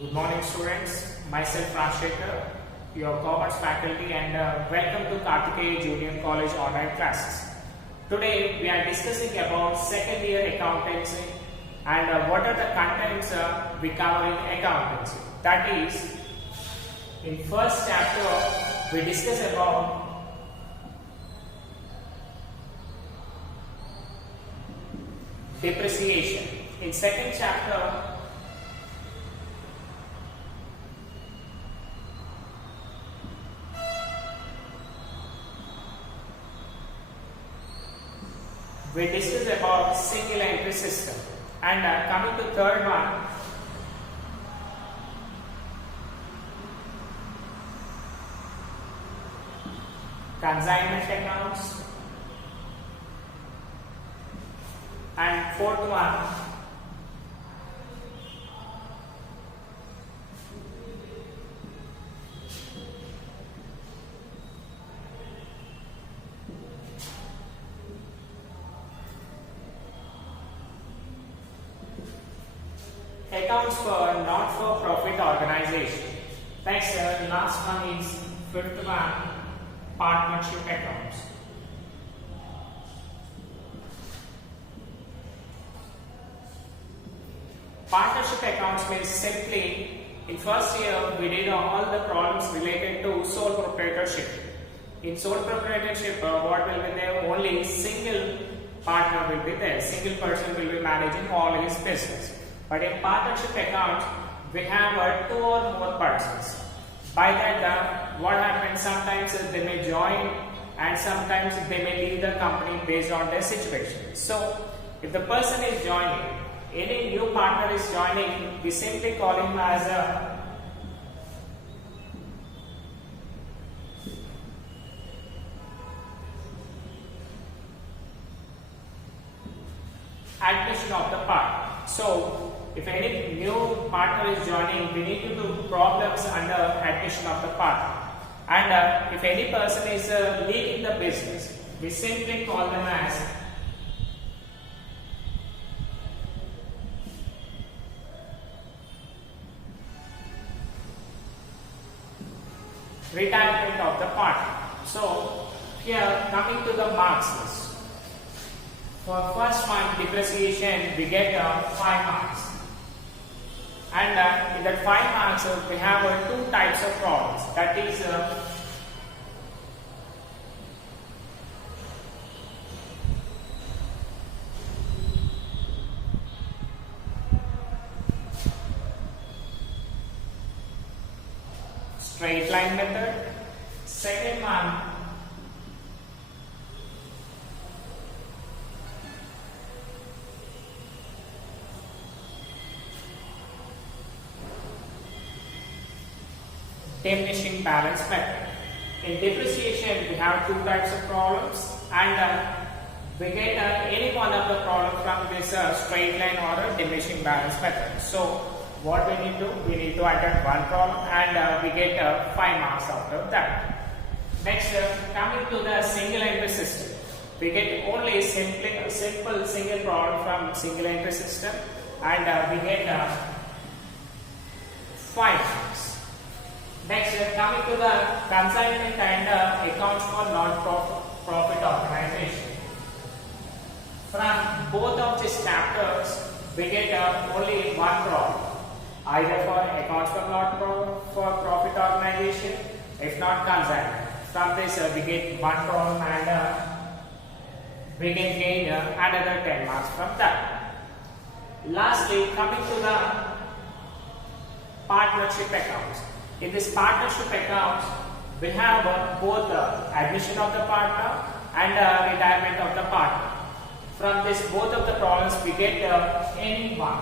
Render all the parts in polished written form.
Good morning students, myself Rajshekar, your commerce faculty and welcome to Karthikeya Junior College online classes. Today we are discussing about second year accountancy and what are the contents we cover in accountancy. That is, in first chapter we discuss about depreciation. In second chapter we discuss about single entry system, and coming to third one, consignment accounts, and fourth one, accounts for not-for-profit organization. Next, last one is fifth one, partnership accounts. Partnership accounts means simply in first year we did all the problems related to sole proprietorship. In sole proprietorship, what will be there? Only single partner will be there. Single person will be managing all his business. But in partnership accounts, we have two or more persons. By that, what happens? Sometimes they may join and sometimes they may leave the company based on their situation. So, if the person is joining, any new partner is joining, we simply call him as a admission of the partner. So, if any new partner is joining, we need to do problems under admission of the partner. And if any person is leaving the business, we simply call them as retirement of the partner. So, here coming to the marks list. For first one, depreciation, we get 5 marks. And in that 5 marks, we have two types of problems. That is straight line method. Second one, diminishing balance method. In depreciation, we have two types of problems, and we get any one of the problem from this straight line or a diminishing balance method. So, what we need to do? We need to attempt one problem, and we get 5 marks out of that. Next, coming to the single entry system, we get only simple single problem from single entry system, and we get 5 marks. Next, coming to the consignment and accounts for non-profit organization. From both of these chapters, we get only one problem, either for accounts for not-for-profit organization, if not consignment. From this, we get one problem, and we can gain another 10 marks from that. Lastly, coming to the partnership accounts. In this partnership account, we have both the admission of the partner and retirement of the partner. From this, both of the problems, we get any one.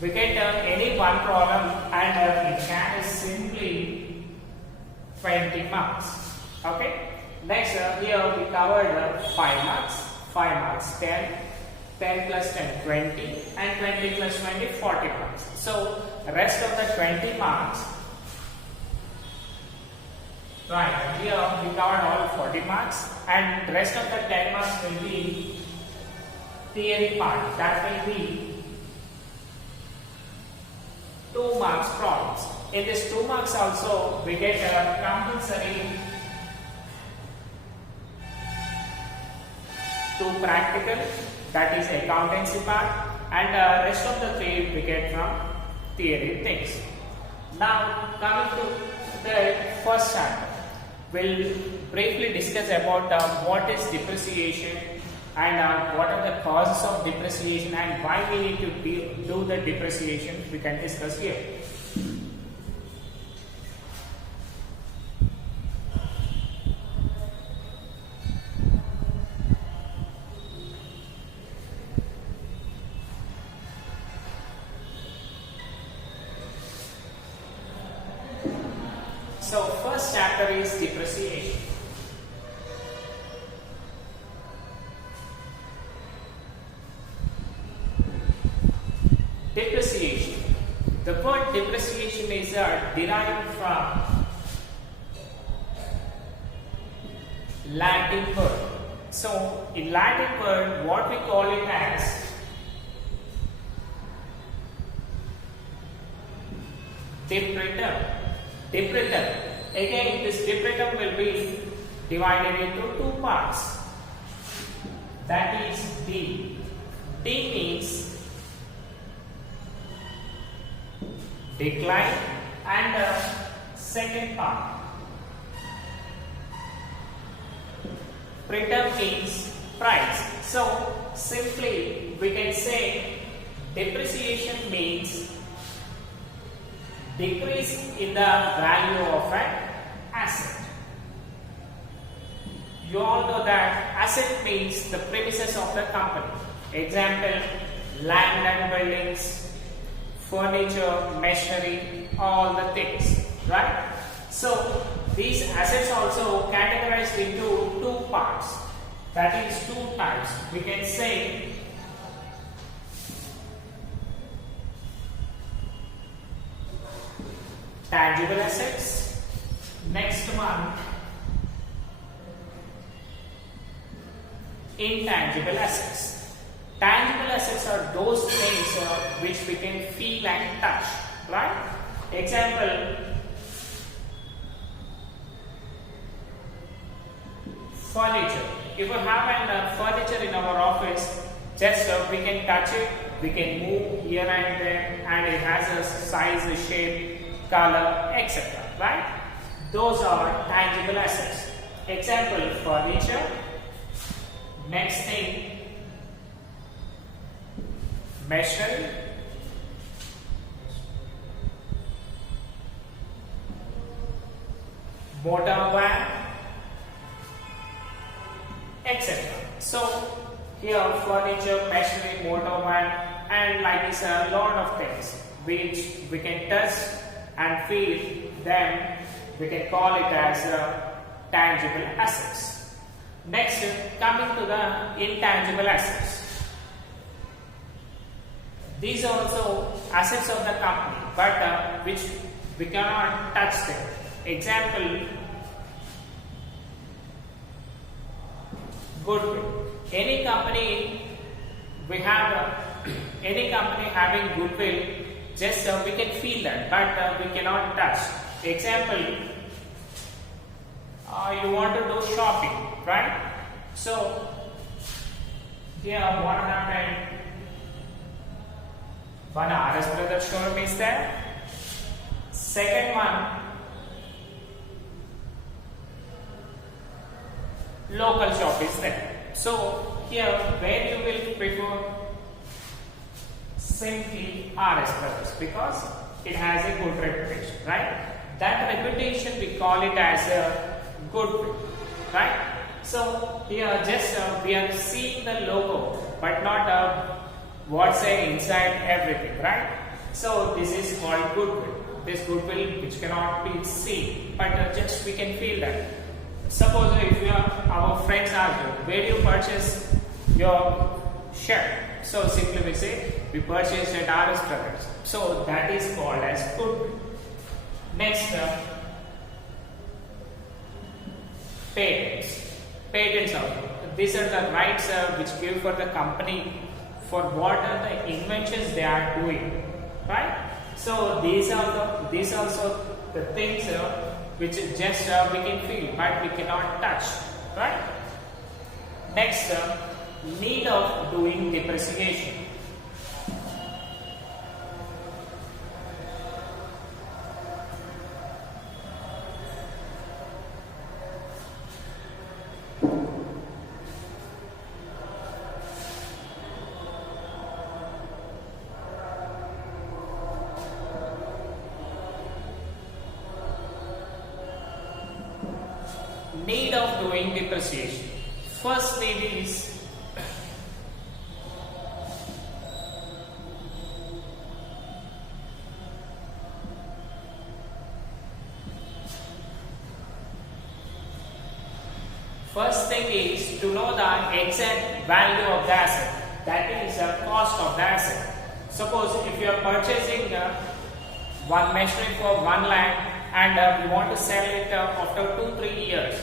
We get any one problem, and it carries simply 20 marks. Okay. Next, here we covered 5 marks. 5 marks, 10 plus 10, 20, and 20 plus 20, 40 marks. So, rest of the 20 marks Right, here we covered all 40 marks and the rest of the 10 marks will be theory part, that will be 2 marks problems. In this 2 marks also we get a compulsory 2 practical, that is accountancy part, and rest of the 3 we get from theory things. Now coming to the first chapter, we'll briefly discuss about what is depreciation and what are the causes of depreciation and why we need to do the depreciation. We can discuss here. So first chapter is depreciation. Depreciation. The word depreciation is derived from Latin word. So in Latin word, what we call it as depretum. Depretum. Again, this depretum will be divided into 2 parts. That is D. D means decline, and second part. Preterm means price. So simply we can say depreciation means decrease in the value of an asset. You all know that asset means the premises of the company. Example, land and buildings, furniture, machinery, all the things, right? So these assets also categorized into 2 parts. That is 2 types. We can say tangible assets. Next one, intangible assets. Tangible assets are those things which we can feel and touch, right? Example, furniture. If we have an furniture in our office, just we can touch it, we can move here and there, and it has a size, a shape, color, etc. Right? Those are tangible assets. Example, furniture. Next thing, machinery. Motor van, etc. So here furniture, machinery, motor van, and like this a lot of things which we can touch and feel them. We can call it as tangible assets. Next, coming to the intangible assets. These are also assets of the company, but which we cannot touch them. Example, goodwill. Any company any company having goodwill, just we can feel that, but we cannot touch. Example, you want to do shopping, right? So here what happened? One RS Brothers showroom is there. Second one, local shop is there. So here where you will prefer? Simply RS Brothers, because it has a good reputation, right? That reputation we call it as a goodwill, right? So here just we are seeing the logo, but not what's inside everything, right? So this is called goodwill. This goodwill which cannot be seen, but just we can feel that. Suppose if you are, our friends ask you, where do you purchase your shirt? So simply we say we purchased at RS Brothers. So that is called as goodwill. Next, patents. Patents are these are the rights which give for the company for what are the inventions they are doing, right? So these also the things which just we can feel but we cannot touch, right? Next, need of doing depreciation. Need of doing depreciation. First need is to know the exact value of the asset, that is the cost of the asset. Suppose if you are purchasing one machinery for 1 lakh and we want to sell it after 2-3 years,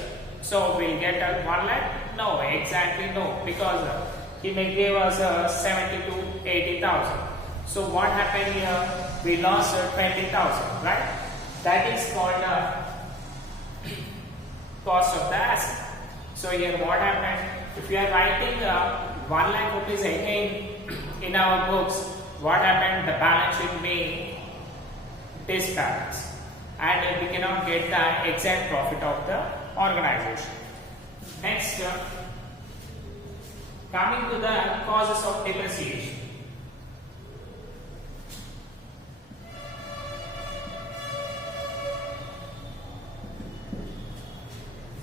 so we'll get 1 lakh? No, exactly no, because he may give us 70 to 80,000. So what happened here? We lost 20,000, right? That is called cost of the asset. So here what happened? If we are writing 1 lakh rupees again in our books, what happened? The balance sheet may disbalance and we cannot get the exact profit of the organization. Next, coming to the causes of depreciation.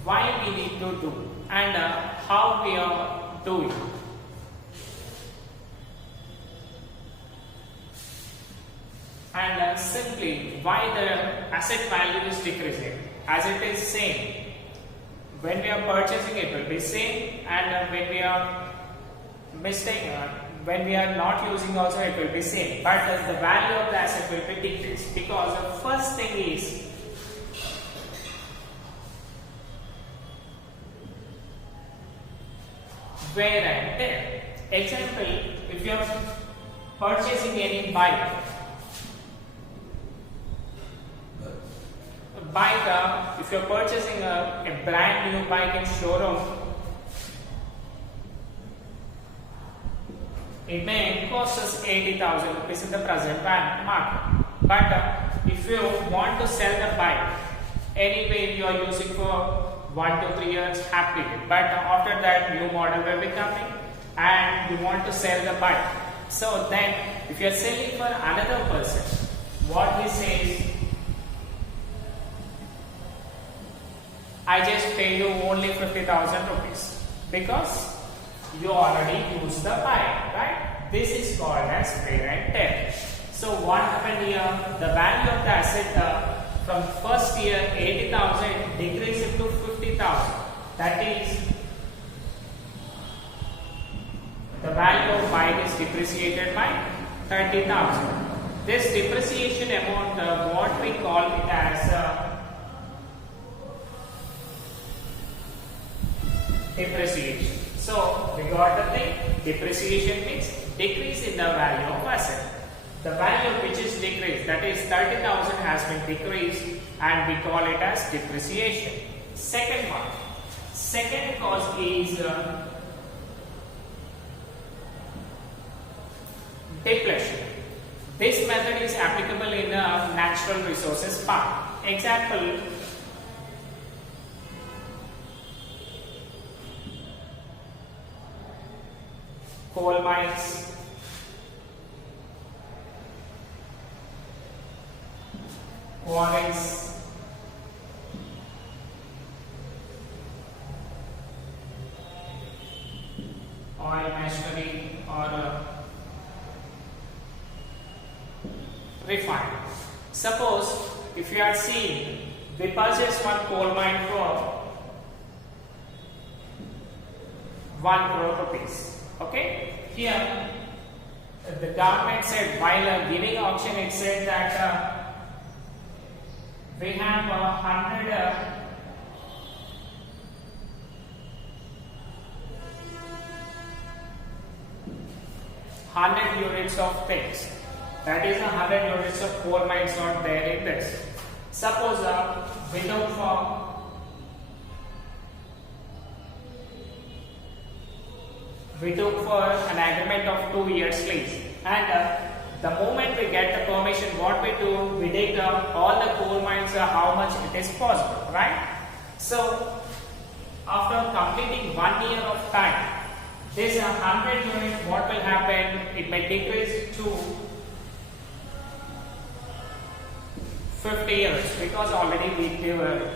Why we need to do and how we are doing. And simply why the asset value is decreasing, as it is same. When we are purchasing it will be same, and when we are when we are not using also it will be same, but the value of the asset will be decreased, because the first thing is wear and tear. Example, if you are purchasing any bike, if you are purchasing a brand new bike in showroom, it may cost us 80,000 rupees in the present market. But if you want to sell the bike, anyway you are using for 1 to 3 years happily, but after that new model will be coming and you want to sell the bike. So then if you are selling for another person, what he says, I just pay you only 50,000 rupees because you already used the bike, right? This is called as wear and tear. So what happened here? The value of the asset from first year 80,000 decreased to 50,000. That is, the value of bike is depreciated by 30,000. This depreciation amount, what we call it as depreciation. So we got the thing, depreciation means decrease in the value of asset. The value which is decreased, that is 30,000 has been decreased, and we call it as depreciation. Second one, second cause is depletion. This method is applicable in the natural resources part. Example, coal mines, quarries, oil machinery, or refinery. Suppose if you are seeing, we purchase one coal mine for 1 crore rupees. Okay, here the government said, while giving auction, it said that we have 100 100 units of things. That is 100 units of coal mines not there in this. Suppose we look for an agreement of 2 years lease, and the moment we get the permission, what we do, we dig all the coal mines how much it is possible, right? So after completing 1 year of time, this 100 units, what will happen? It may decrease to 50 years because already we were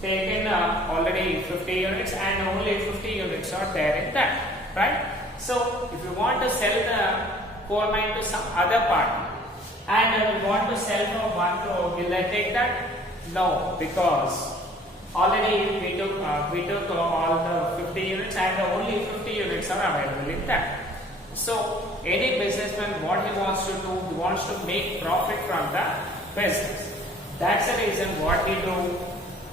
taken already 50 units and only 50 units are there in that, right? So if you want to sell the coal mine to some other party and we want to sell for 1 crore, will they take that? No, because already we took all the 50 units and only 50 units are available in that. So any businessman, what he wants to do, he wants to make profit from the business. That's the reason what he do.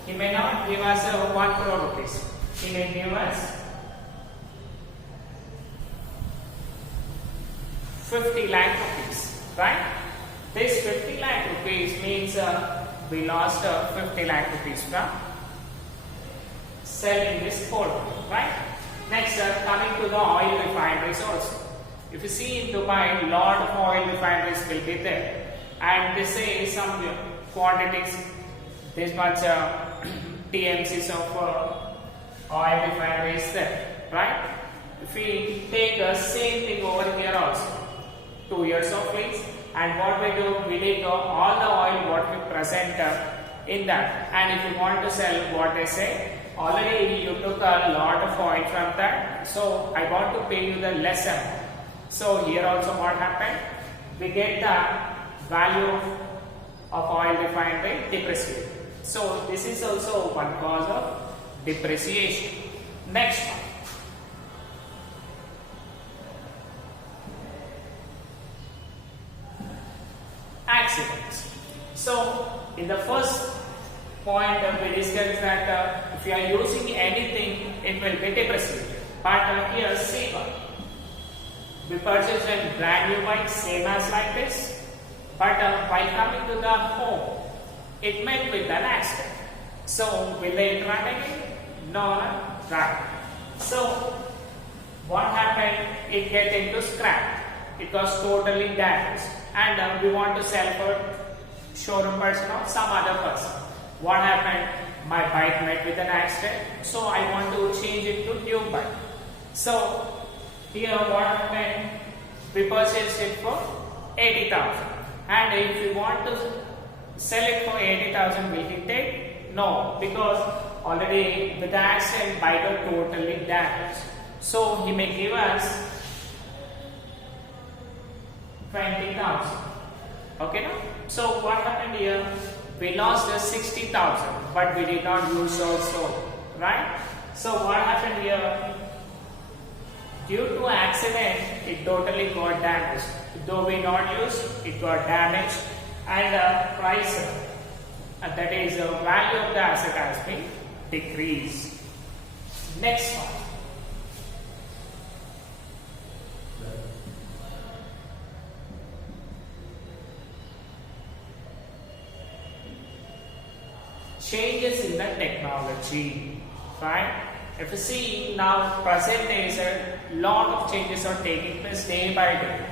He may not give us 1 crore rupees. He may give us 50 lakh rupees, right? This 50 lakh rupees means we lost 50 lakh rupees from selling this coal, right? Next, coming to the oil refineries also. If you see in Dubai, lot of oil refineries will be there, and they say some quantities, this much TMCs of oil refineries there, right? If we take the same thing over here also, 2 years of lease, and what we do, we take all the oil what we present in that, and if you want to sell, what they say, already you took a lot of oil from that, so I want to pay you the less amount. So here also what happened, we get the value of oil refinery depreciated. So this is also one cause of depreciation. Next one, accidents. So in the first point we discussed that if you are using anything, it will be depreciated. But here see, we purchased a brand new bike, same as like this, but while coming to the home, it met with an accident. So will they run again? No, right. So what happened? It get into scrap. It was totally damaged, and we want to sell for showroom person or some other person. What happened? My bike met with an accident, so I want to change it to new bike. So here what happened? We purchased it for 80,000, and if you want to sell it for 80,000, will he take? No, because already with the accident bike are totally damaged. So he may give us 20,000. Okay, now? So what happened here? We lost 60,000, but we did not use also, right? So what happened here? Due to accident, it totally got damaged. Though we not use, it got damaged, and price, that is the value of the asset has been decreased. Next one. Changes in the technology, right? If you see now, present days, a lot of changes are taking place day by day.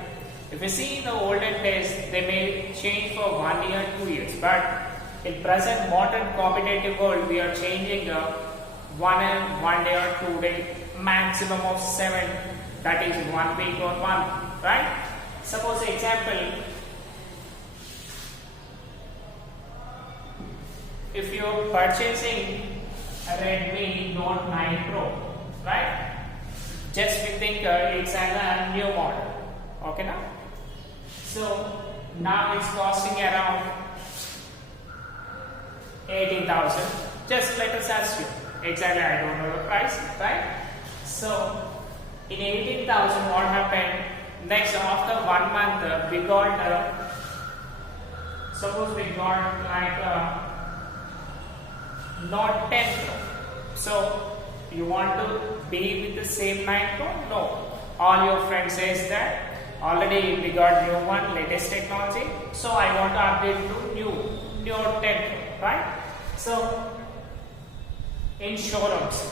If you see in the olden days, they may change for 1 year, 2 years, but in present modern competitive world, we are changing one day or 2 day, maximum of 7. That is 1 week or 1 month, right? Suppose example, if you are purchasing a Redmi Note 9 Pro, right? Just we think it's a new model. Okay, now? So now it's costing around 18,000. Just let us assume. Exactly, I don't know the price, right? So in 18,000, what happened? Next, after 1 month, we got. Suppose we got like. Not 10 Pro. So you want to be with the same 9 Pro? No. all your friends says that already we got new one, latest technology, so I want to update to new 10, right? So in showrooms,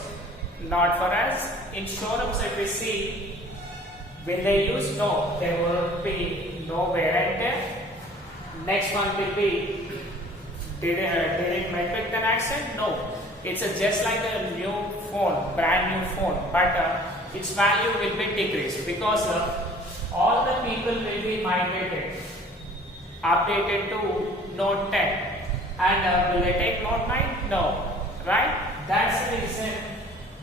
not for us, in showrooms if we see, will they use? No, there will be no wear and tear. Next one will be, did it met with an accident? No, it's just like a new phone, brand new phone, but its value will be decreased because all the people will be migrated, updated to Note 10, and will they take Note 9? No, right? That's the reason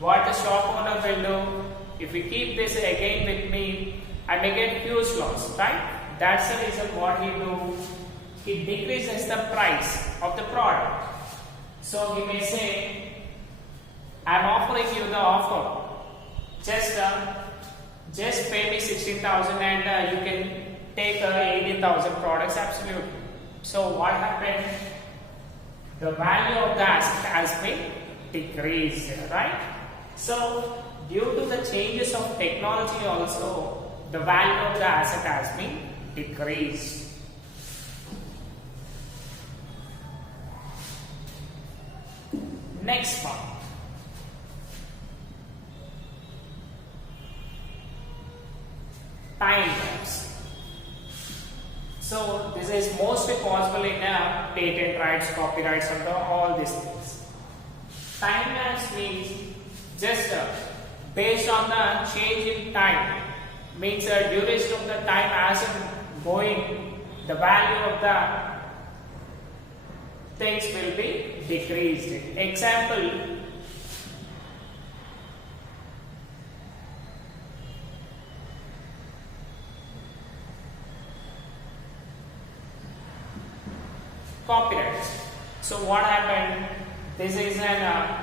what the shop owner will do. If we keep this again with me, I may get huge loss, right? That's the reason what he do. He decreases the price of the product. So he may say, I'm offering you the offer. Just pay me 16,000 and you can take 18,000 products absolutely. So what happened? The value of the asset has been decreased, right? So due to the changes of technology also, the value of the asset has been decreased. Next one. Time lapse. So this is mostly possible in patent rights, copyrights, and all these things. Time lapse means just based on the change in time, means the duration of the time as going, the value of the things will be decreased. Example, copyrights. So what happened? This is an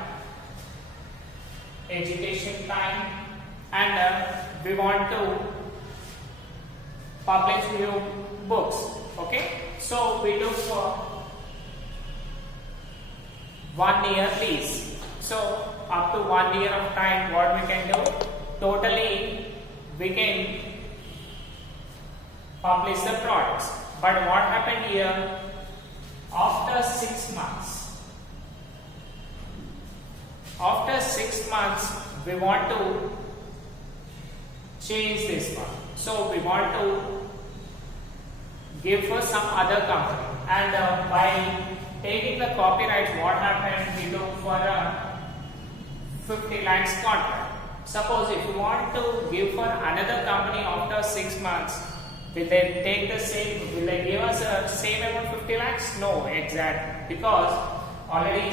education time, and we want to publish new books. Okay, so we look for 1 year lease. So up to 1 year of time, what we can do? Totally, we can publish the products. But what happened here? After 6 months, we want to change this one. So we want to give for some other company, and by taking the copyright, what happened? We look for a 50 lakhs contract. Suppose if you want to give for another company after 6 months, will they take the same? Will they give us the same amount 50 lakhs? No, exactly, because already